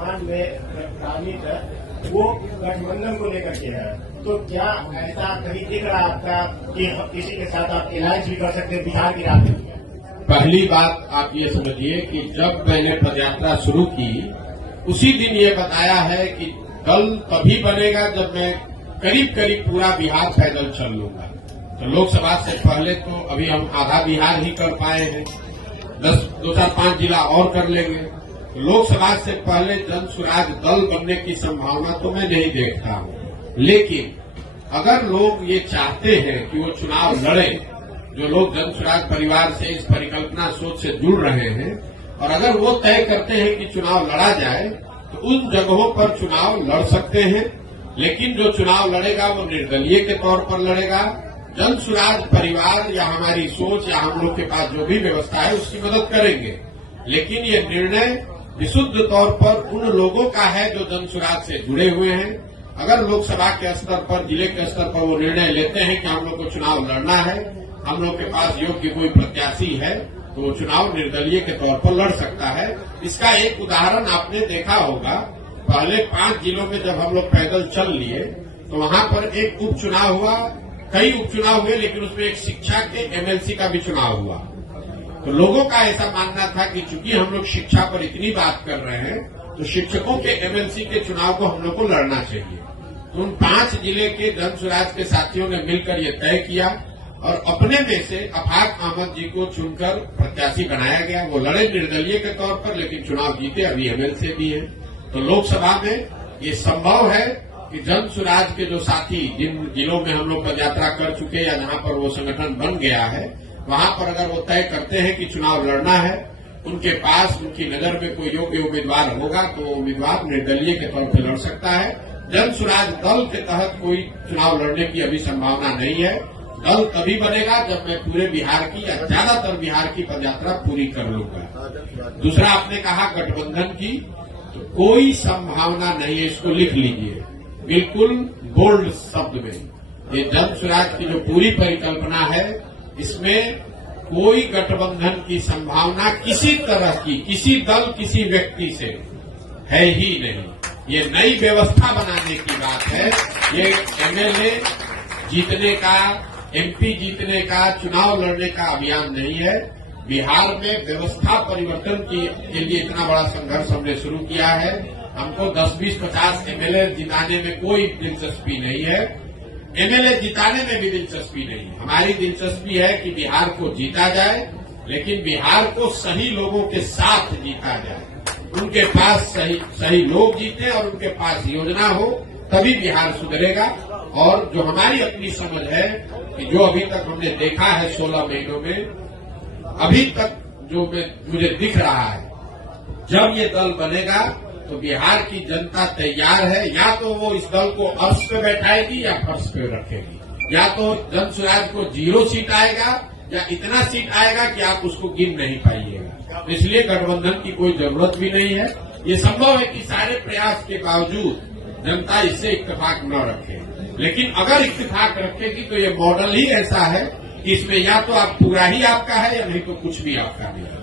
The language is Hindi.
वर्तमान में प्रभावित है वो गठबंधन को लेकर के है, तो क्या ऐसा कहीं दिख रहा आपका कि किसी के साथ आप इलाज भी कर सकते हैं बिहार की राजनीति में? पहली बात आप ये समझिए कि जब मैंने पदयात्रा शुरू की उसी दिन ये बताया है कि दल तभी बनेगा जब मैं करीब करीब पूरा बिहार पैदल चल लूंगा। तो लोकसभा से पहले तो अभी हम आधा बिहार ही कर पाए हैं, 2-4-5 जिला और कर लेंगे। तो लोकसभा से पहले जन स्वराज दल बनने की संभावना तो मैं नहीं देखता हूं। लेकिन अगर लोग ये चाहते हैं कि वो चुनाव लड़े, जो लोग जन स्वराज परिवार से इस परिकल्पना सोच से जुड़ रहे हैं, और अगर वो तय करते हैं कि चुनाव लड़ा जाए तो उन जगहों पर चुनाव लड़ सकते हैं। लेकिन जो चुनाव लड़ेगा वो निर्दलीय के तौर पर लड़ेगा। जन स्वराज परिवार या हमारी सोच या हम लोग के पास जो भी व्यवस्था है उसकी मदद करेंगे। लेकिन ये निर्णय विशुद्ध तौर पर उन लोगों का है जो जन स्वराज से जुड़े हुए हैं। अगर लोकसभा के स्तर पर, जिले के स्तर पर वो निर्णय लेते हैं कि हम लोग को चुनाव लड़ना है, हम लोग के पास योग्य कोई प्रत्याशी है, तो वो चुनाव निर्दलीय के तौर पर लड़ सकता है। इसका एक उदाहरण आपने देखा होगा, पहले 5 जिलों में जब हम लोग पैदल चल लिए तो वहां पर एक उपचुनाव हुआ, कई उपचुनाव हुए, लेकिन उसमें एक शिक्षा के एमएलसी का भी चुनाव हुआ। तो लोगों का ऐसा मानना था कि चूंकि हम लोग शिक्षा पर इतनी बात कर रहे हैं तो शिक्षकों के एमएलसी के चुनाव को हम लोग को लड़ना चाहिए। तो उन 5 जिले के जन स्वराज के साथियों ने मिलकर ये तय किया और अपने में से अफाक अहमद जी को चुनकर प्रत्याशी बनाया गया। वो लड़े निर्दलीय के तौर पर, लेकिन चुनाव जीते, अभी एमएलसी भी है। तो लोकसभा में ये संभव है कि जन स्वराज के जो साथी जिन जिलों में हम लोग पदयात्रा कर चुके या जहां पर वो संगठन बन गया है, वहां पर अगर वो तय करते हैं कि चुनाव लड़ना है, उनके पास उनकी नजर में कोई योग्य उम्मीदवार होगा तो उम्मीदवार निर्दलीय के तौर पर लड़ सकता है। जन स्वराज दल के तहत कोई चुनाव लड़ने की अभी संभावना नहीं है। दल तभी बनेगा जब मैं पूरे बिहार की या ज्यादातर बिहार की पदयात्रा पूरी कर लूंगा। दूसरा आपने कहा गठबंधन की, तो कोई संभावना नहीं है, इसको लिख लीजिए बिल्कुल बोल्ड शब्द में। ये जन स्वराज की जो पूरी परिकल्पना है, इसमें कोई गठबंधन की संभावना किसी तरह की, किसी दल, किसी व्यक्ति से है ही नहीं। ये नई व्यवस्था बनाने की बात है। ये एमएलए जीतने का, एमपी जीतने का, चुनाव लड़ने का अभियान नहीं है। बिहार में व्यवस्था परिवर्तन के लिए इतना बड़ा संघर्ष हमने शुरू किया है। हमको 10, 20, 50 एमएलए जिताने में कोई दिलचस्पी नहीं है, एमएलए जिताने में भी दिलचस्पी नहीं है। हमारी दिलचस्पी है कि बिहार को जीता जाए, लेकिन बिहार को सही लोगों के साथ जीता जाए। उनके पास सही लोग जीते और उनके पास योजना हो, तभी बिहार सुधरेगा। और जो हमारी अपनी समझ है कि जो अभी तक हमने देखा है 16 महीनों में, अभी तक जो मुझे दिख रहा है, जब ये दल बनेगा तो बिहार की जनता तैयार है। या तो वो इस दल को अर्श पे बैठाएगी या फर्श पे रखेगी। या तो जन स्वराज को 0 सीट आएगा या इतना सीट आएगा कि आप उसको गिन नहीं पाइएगा। इसलिए गठबंधन की कोई जरूरत भी नहीं है। ये संभव है कि सारे प्रयास के बावजूद जनता इससे इत्तेफाक न रखे, लेकिन अगर इत्तेफाक रखेगी तो ये मॉडल ही ऐसा है कि इसमें या तो आप पूरा ही आपका है या नहीं तो कुछ भी आपका नहीं है।